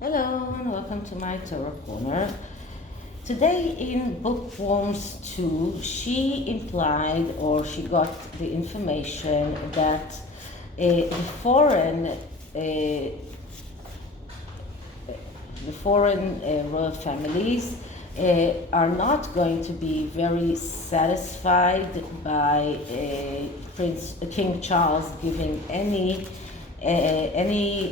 Hello and welcome to my Tarot Corner. Today in Bookworms 2, she implied or she got the information that the foreign royal families are not going to be very satisfied by King Charles giving any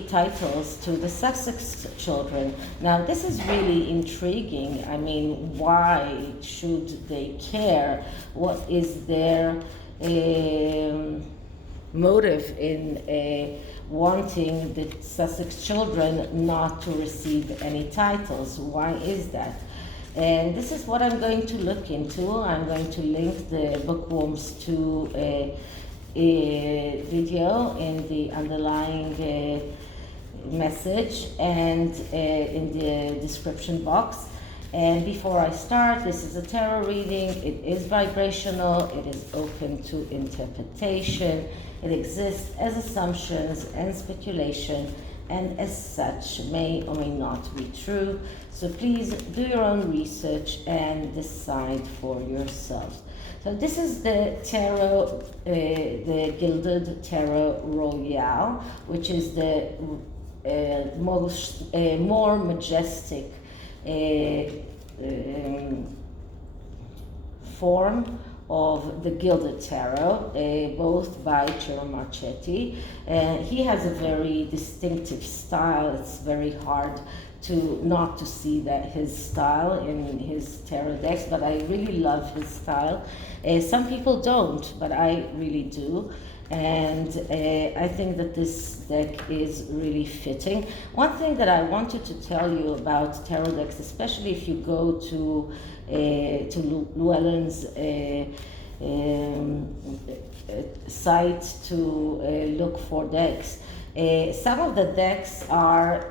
titles to the Sussex children. Now, this is really intriguing. I mean, why should they care? What is their motive in wanting the Sussex children not to receive any titles? Why is that? And this is what I'm going to look into. I'm going to link the Bookworms to a video in the underlying message and in the description box. And before I start, this is a tarot reading. It is vibrational. It is open to interpretation. It exists as assumptions and speculation, and as such may or may not be true. So please do your own research and decide for yourselves. So this is the tarot, the Gilded Tarot Royale, which is the more majestic form of the Gilded Tarot, both by Ciro Marchetti. He has a very distinctive style. It's very hard not to see that his style in his tarot decks, but I really love his style. Some people don't, but I really do. And I think that this deck is really fitting. One thing that I wanted to tell you about tarot decks, especially if you go to Llewellyn's site to look for decks. Some of the decks are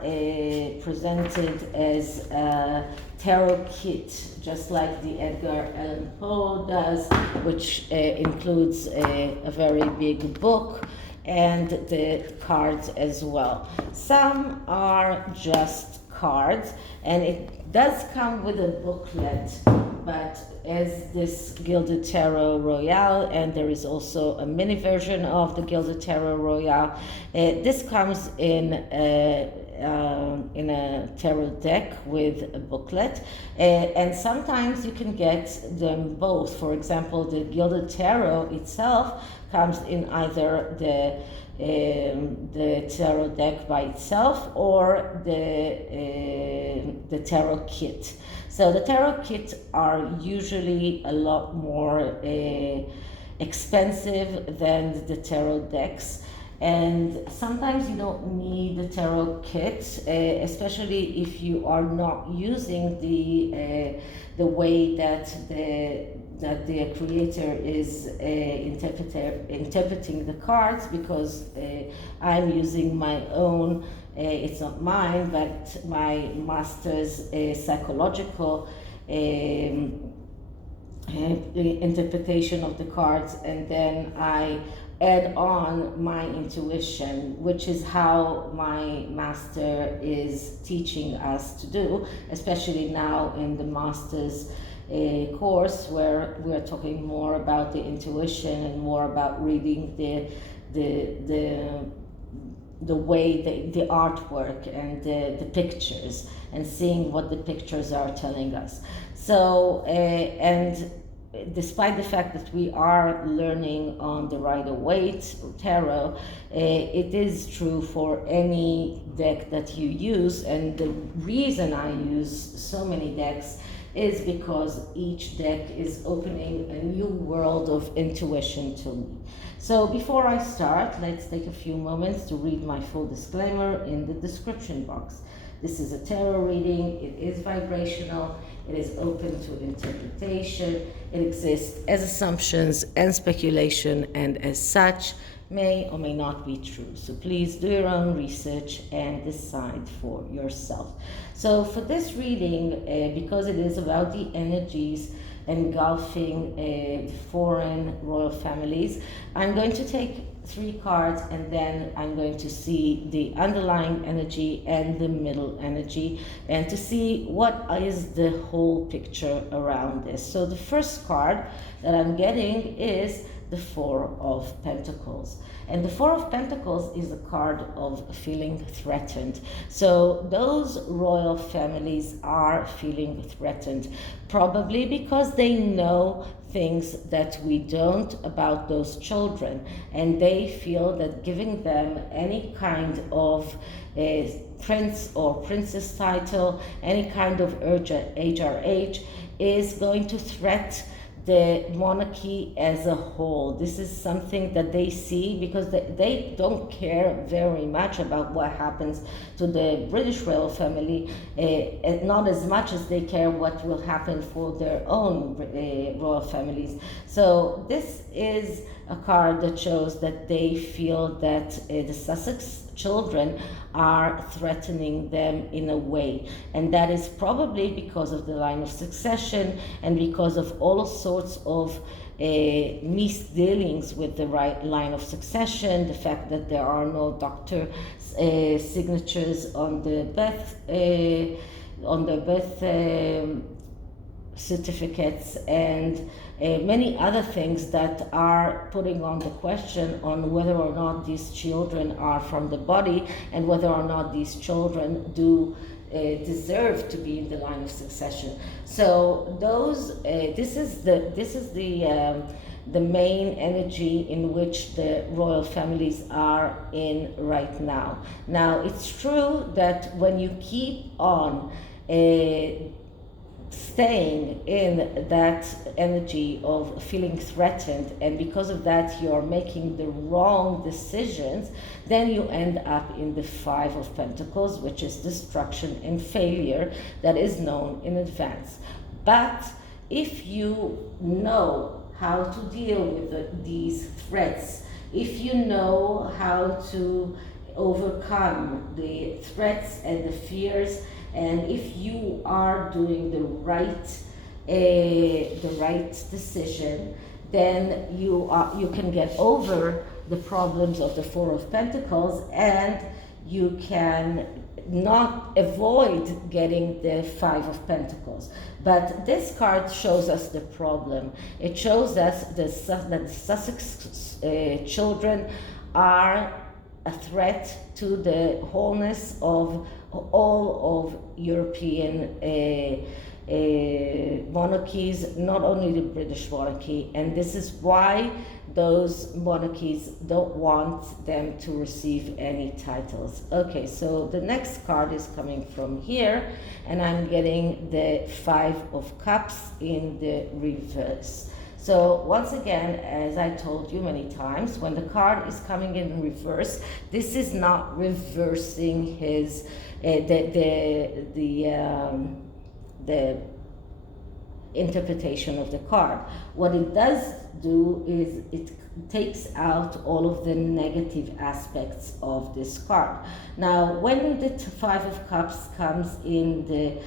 presented as a tarot kit, just like the Edgar Allan Poe does, which includes a very big book and the cards as well. Some are just cards, and it does come with a booklet, but as this Gilded Tarot Royale, and there is also a mini version of the Gilded Tarot Royale. This comes in a tarot deck with a booklet, and sometimes you can get them both. For example, the Gilded Tarot itself comes in either the tarot deck by itself or the tarot kit. So the tarot kits are usually a lot more expensive than the tarot decks, and sometimes you don't need the tarot kit, especially if you are not using the way that the creator is interpreting the cards, because I'm using my own, it's not mine, but my master's psychological interpretation of the cards, and then I add on my intuition, which is how my master is teaching us to do, especially now in the master's course, where we're talking more about the intuition and more about reading the way the artwork and the pictures, and seeing what the pictures are telling us. So and despite the fact that we are learning on the Rider-Waite tarot, it is true for any deck that you use, and the reason I use so many decks is because each deck is opening a new world of intuition to me. So before I start, let's take a few moments to read my full disclaimer in the description box. This is a tarot reading. It is vibrational. It is open to interpretation. It exists as assumptions and speculation, and as such may or may not be true. So please do your own research and decide for yourself. So for this reading, because it is about the energies engulfing foreign royal families, I'm going to take 3 cards, and then I'm going to see the underlying energy and the middle energy, and to see what is the whole picture around this. So the first card that I'm getting is the Four of Pentacles. And the Four of Pentacles is a card of feeling threatened. So those royal families are feeling threatened, probably because they know things that we don't about those children, and they feel that giving them any kind of prince or princess title, any kind of HRH, is going to threaten the monarchy as a whole. This is something that they see because they don't care very much about what happens to the British royal family, not as much as they care what will happen for their own royal families. So this is a card that shows that they feel that the Sussex children are threatening them in a way, and that is probably because of the line of succession and because of all sorts of misdealings with the right line of succession, the fact that there are no doctor signatures on the birth certificates, and many other things that are putting on the question on whether or not these children are from the body, and whether or not these children do deserve to be in the line of succession. So those this is the main energy in which the royal families are in right now. Now, it's true that when you keep on staying in that energy of feeling threatened, and because of that you're making the wrong decisions, then you end up in the Five of Pentacles, which is destruction and failure that is known in advance. But if you know how to deal with these threats, if you know how to overcome the threats and the fears, and if you are doing the right decision, then you can get over the problems of the Four of Pentacles, and you can not avoid getting the Five of Pentacles. But this card shows us the problem. It shows us that the Sussex children are a threat to the wholeness of all of European monarchies, not only the British monarchy, and this is why those monarchies don't want them to receive any titles. Okay, so the next card is coming from here, and I'm getting the Five of Cups in the reverse. So once again, as I told you many times, when the card is coming in reverse, this is not reversing his the interpretation of the card. What it does do is it takes out all of the negative aspects of this card. Now, when the Five of Cups comes in the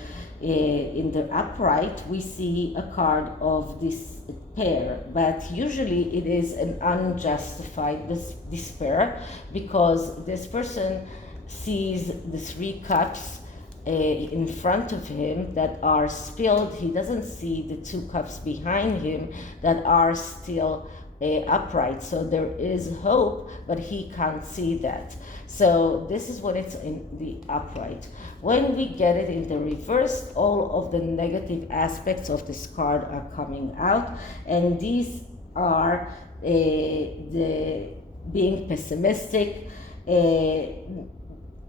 upright, we see a card of this pair, but usually it is an unjustified despair, because this person sees the Three Cups in front of him that are spilled. He doesn't see the Two Cups behind him that are still upright. So there is hope, but he can't see that. So this is when it's in the upright. When we get it in the reverse, all of the negative aspects of this card are coming out, and these are the being pessimistic.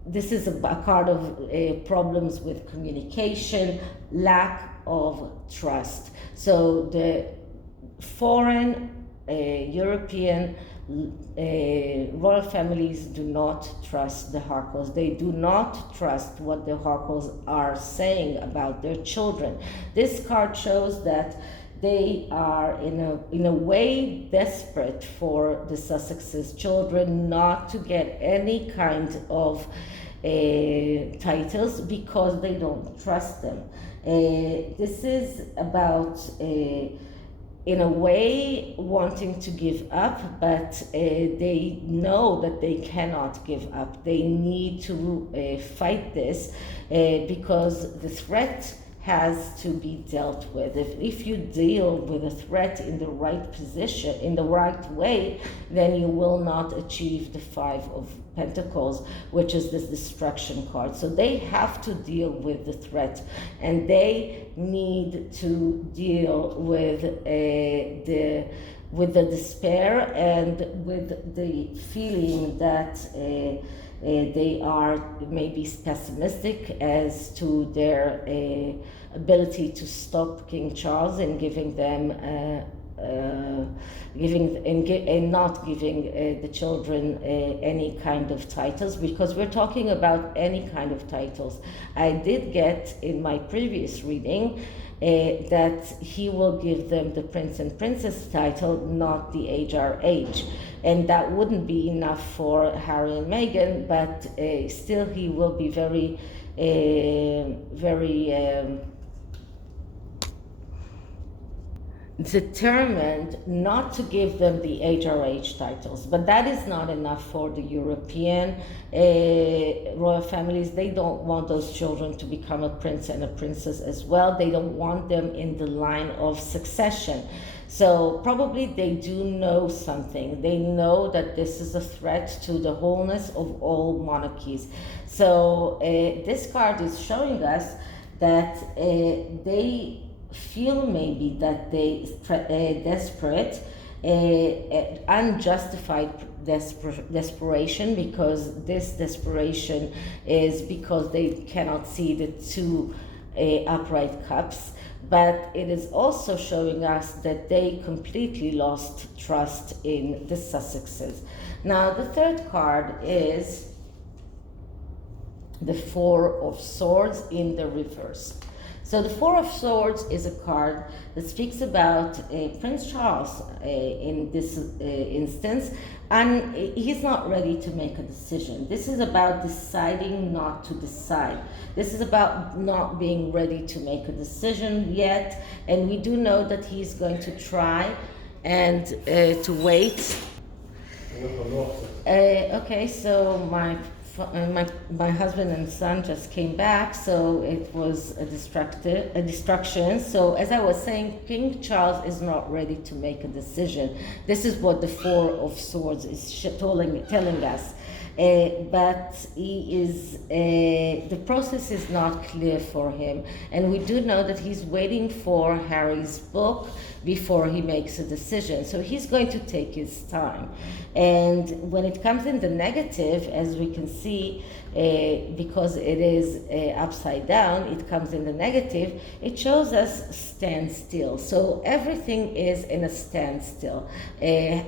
This is a card of problems with communication, lack of trust. So the foreign European royal families do not trust the Harkles. They do not trust what the Harkles are saying about their children. This card shows that they are in a way desperate for the Sussex's children not to get any kind of titles, because they don't trust them. This is about in a way wanting to give up, but they know that they cannot give up. They need to fight this because the threat has to be dealt with. If you deal with a threat in the right position, in the right way, then you will not achieve the Five of Pentacles, which is this destruction card. So they have to deal with the threat, and they need to deal with the despair and with the feeling that they are maybe pessimistic as to their ability to stop King Charles and giving them not giving the children any kind of titles, because we're talking about any kind of titles. I did get in my previous reading that he will give them the Prince and Princess title, not the HRH. And that wouldn't be enough for Harry and Meghan, but still he will be very determined not to give them the HRH titles. But that is not enough for the European royal families. They don't want those children to become a prince and a princess as well. They don't want them in the line of succession. So probably they do know something. They know that this is a threat to the wholeness of all monarchies. So this card is showing us that they feel maybe that they desperate, unjustified desperation, because this desperation is because they cannot see the two upright cups. But it is also showing us that they completely lost trust in the Sussexes. Now the third card is the Four of Swords in the reverse. So the Four of Swords is a card that speaks about Prince Charles in this instance, and he's not ready to make a decision. This is about deciding not to decide. This is about not being ready to make a decision yet, and we do know that he's going to try and to wait. Okay, so my husband and son just came back, so it was a distraction. So as I was saying, King Charles is not ready to make a decision. This is what the Four of Swords is telling us. But he is, the process is not clear for him, and we do know that he's waiting for Harry's book before he makes a decision. So he's going to take his time. And when it comes in the negative, as we can see, because it is upside down, it comes in the negative, it shows us stand still. So everything is in a standstill.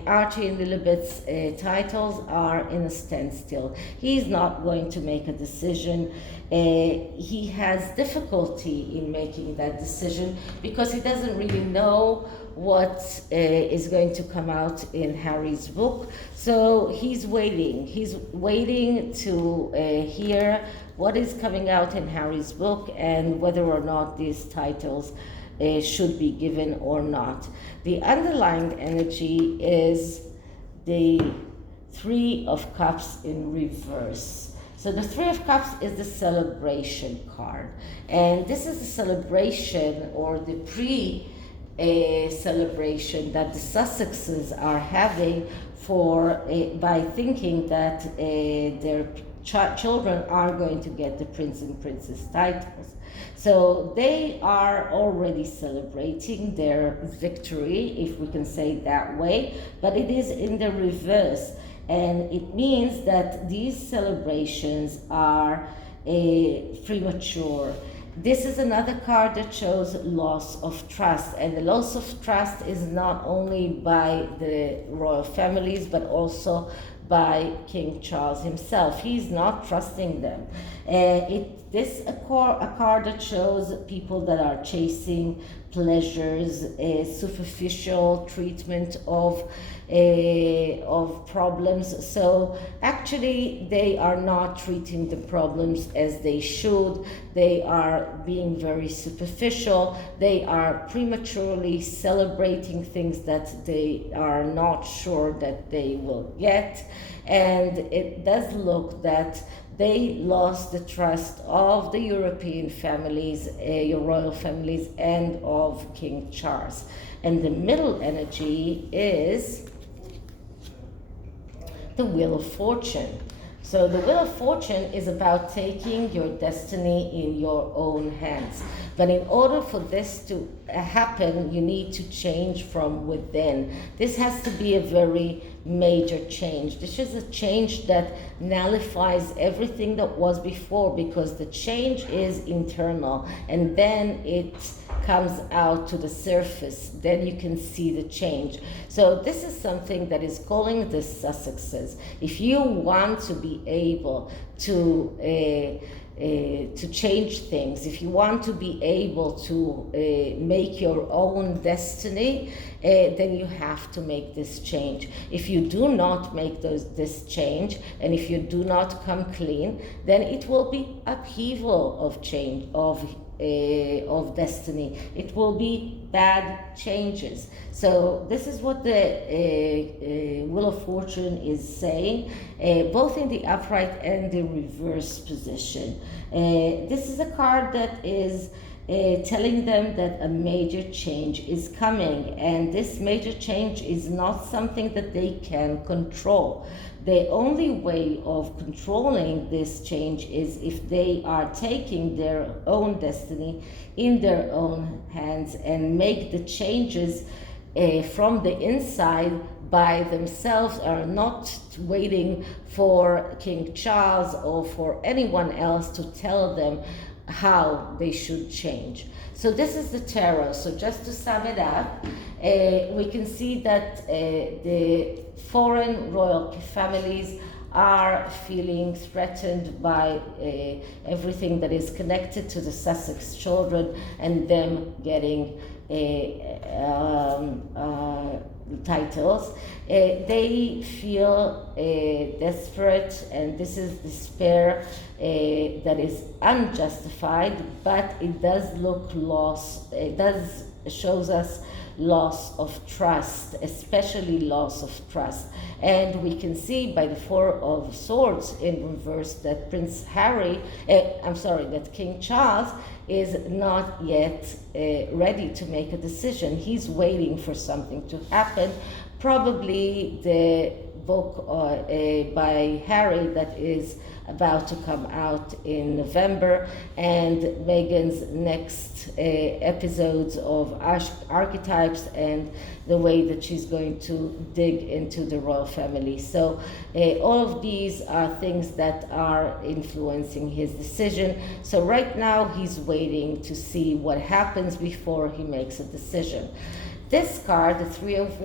Archie and Lilibet's titles are in a standstill. He's not going to make a decision. He has difficulty in making that decision because he doesn't really know what is going to come out in Harry's book. So he's waiting. He's waiting to hear what is coming out in Harry's book and whether or not these titles should be given or not. The underlying energy is the Three of Cups in reverse. So the Three of Cups is the celebration card. And this is the celebration or the celebration that the Sussexes are having by thinking that their children are going to get the Prince and Princess titles. So they are already celebrating their victory, if we can say it that way, but it is in the reverse. And it means that these celebrations are premature. This is another card that shows loss of trust. And the loss of trust is not only by the royal families, but also by King Charles himself. He's not trusting them. It this a card that shows people that are chasing pleasures, superficial treatment of problems. So actually they are not treating the problems as they should. They are being very superficial. They are prematurely celebrating things that they are not sure that they will get. And it does look that they lost the trust of the European families, royal families, and of King Charles. And the middle energy is the Wheel of Fortune. So the Wheel of Fortune is about taking your destiny in your own hands. But in order for this to happen, you need to change from within. This has to be a very major change. This is a change that nullifies everything that was before, because the change is internal and then it comes out to the surface. Then you can see the change. So this is something that is calling the Sussexes. If you want to be able to change things, if you want to be able to make your own destiny, then you have to make this change. If you do not make this change, and if you do not come clean, then it will be upheaval of change, of destiny. It will be bad changes. So this is what the Wheel of Fortune is saying, both in the upright and the reverse position. This is a card that is telling them that a major change is coming, and this major change is not something that they can control. The only way of controlling this change is if they are taking their own destiny in their own hands and make the changes from the inside by themselves, are not waiting for King Charles or for anyone else to tell them how they should change. So this is the tarot. So just to sum it up, we can see that the foreign royal families are feeling threatened by everything that is connected to the Sussex children and them getting titles. They feel desperate, and this is despair that is unjustified, but it does look lost. It does shows us loss of trust, especially loss of trust. And we can see by the Four of Swords in reverse that that King Charles is not yet ready to make a decision. He's waiting for something to happen. Probably the book by Harry that is about to come out in November, and Meghan's next episodes of archetypes and the way that she's going to dig into the royal family. So all of these are things that are influencing his decision. So right now he's waiting to see what happens before he makes a decision. This card, the Three of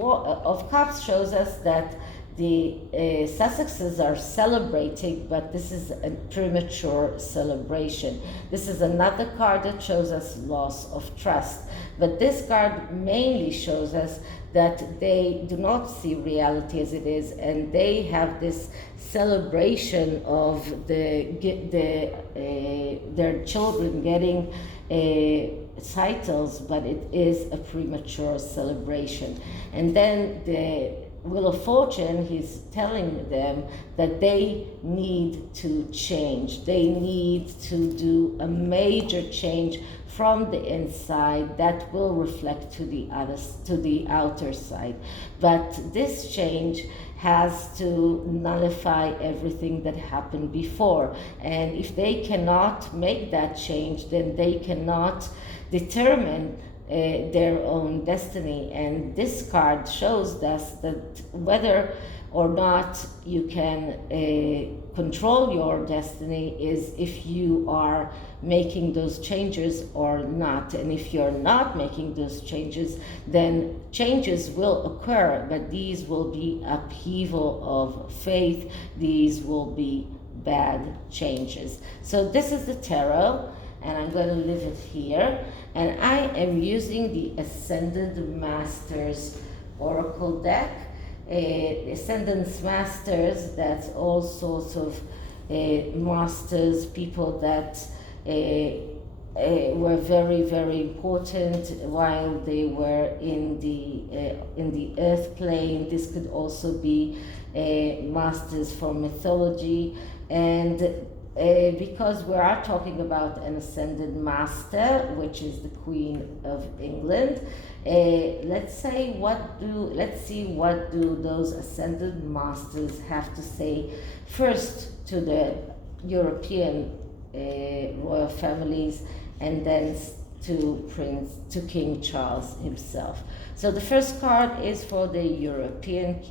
Cups, shows us that the Sussexes are celebrating, but this is a premature celebration. This is another card that shows us loss of trust. But this card mainly shows us that they do not see reality as it is, and they have this celebration of their children getting titles, but it is a premature celebration. And then the Wheel of Fortune, he's telling them that they need to change. They need to do a major change from the inside that will reflect to the outer side. But this change has to nullify everything that happened before. And if they cannot make that change, then they cannot determine their own destiny. And this card shows us that whether or not you can control your destiny is if you are making those changes or not. And if you're not making those changes, then changes will occur, but these will be upheaval of faith. These will be bad changes. So this is the tarot, and I'm going to leave it here. And I am using the Ascended Masters Oracle deck. Ascended Masters, that's all sorts of masters, people that were very, very important while they were in the earth plane. This could also be masters from mythology, and because we are talking about an ascended master, which is the Queen of England, let's see what do those ascended masters have to say first to the European royal families, and then to King Charles himself. So the first card is for the European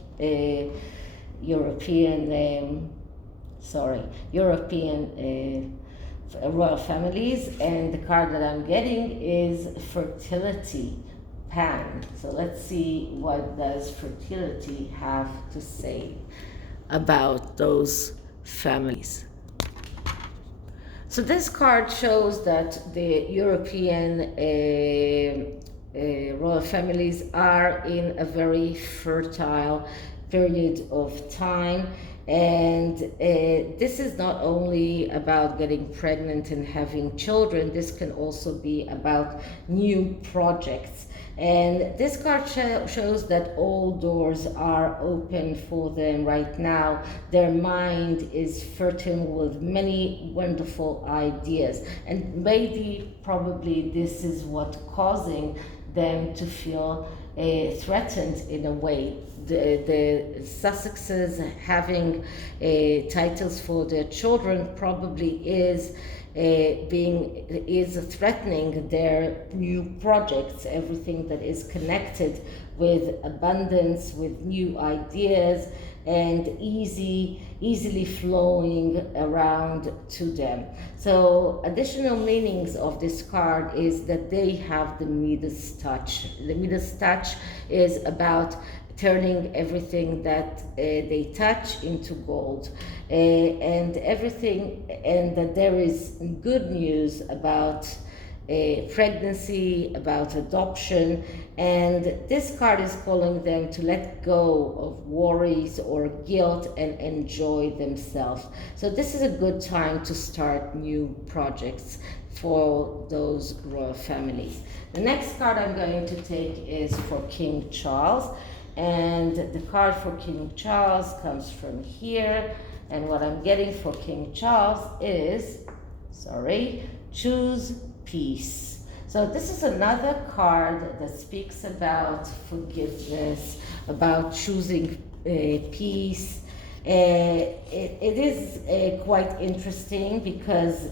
royal families, and the card that I'm getting is fertility pan. So let's see what does fertility have to say about those families. So this card shows that the European royal families are in a very fertile period of time, and this is not only about getting pregnant and having children. This can also be about new projects. And this card shows that all doors are open for them right now. Their mind is fertile with many wonderful ideas. And probably this is what causing them to feel threatened in a way. The Sussexes having titles for their children probably is threatening their new projects, everything that is connected with abundance, with new ideas, and easily flowing around to them. So additional meanings of this card is that they have the Midas touch. The Midas touch is about turning everything that they touch into gold, and that there is good news about pregnancy, about adoption, and this card is calling them to let go of worries or guilt and enjoy themselves. So this is a good time to start new projects for those royal families. The next card I'm going to take is for King Charles. And the card for King Charles comes from here. And what I'm getting for King Charles is, choose peace. So this is another card that speaks about forgiveness, about choosing peace. It is quite interesting because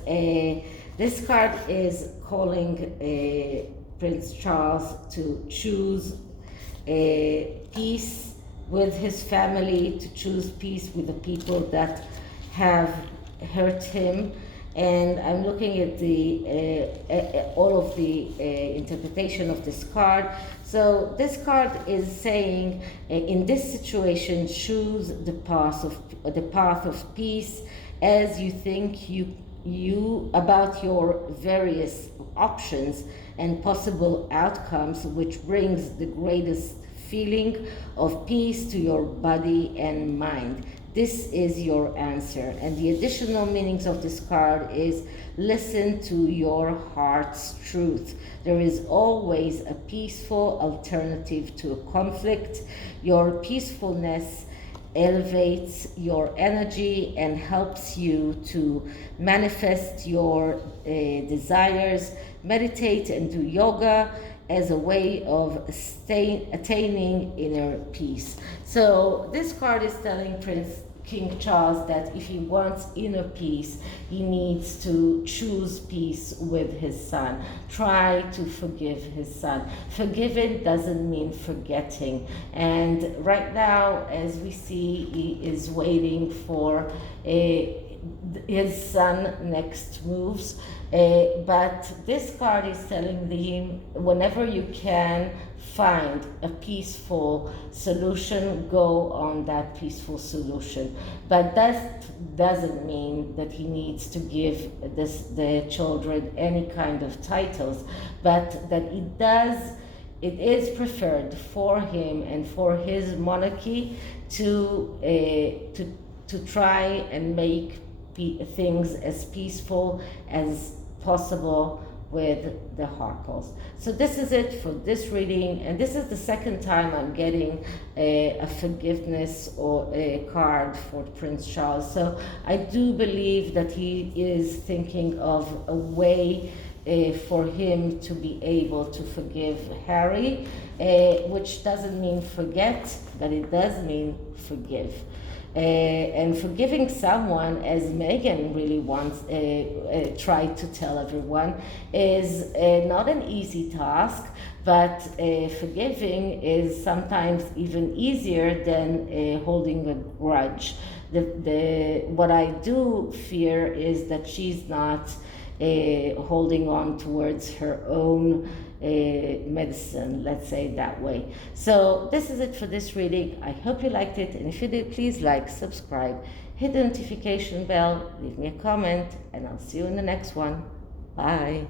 this card is calling Prince Charles to choose peace with his family, to choose peace with the people that have hurt him. And I'm looking at the all of the interpretation of this card. So this card is saying, in this situation, choose the path of peace as you think you about your various options and possible outcomes, which brings the greatest feeling of peace to your body and mind. This is your answer. And the additional meanings of this card is listen to your heart's truth. There is always a peaceful alternative to a conflict. Your peacefulness elevates your energy and helps you to manifest your desires. Meditate and do yoga as a way of attaining inner peace. So this card is telling King Charles that if he wants inner peace, he needs to choose peace with his son. Try to forgive his son. Forgiving doesn't mean forgetting. And right now, as we see, he is waiting for his son next moves. But this card is telling him, whenever you can find a peaceful solution, go on that peaceful solution. But that doesn't mean that he needs to give the children any kind of titles, but that it is preferred for him and for his monarchy to try and make things as peaceful as possible with the Harkles. So this is it for this reading, and this is the second time I'm getting a forgiveness or a card for Prince Charles. So I do believe that he is thinking of a way for him to be able to forgive Harry, which doesn't mean forget, but it does mean forgive. And forgiving someone, as Meghan really wants, tried to tell everyone, is not an easy task, but forgiving is sometimes even easier than holding a grudge. What I do fear is that she's not holding on towards her own medicine, let's say it that way. So this is it for this reading. I hope you liked it, and if you did, please like, subscribe, hit the notification bell, leave me a comment, and I'll see you in the next one. Bye.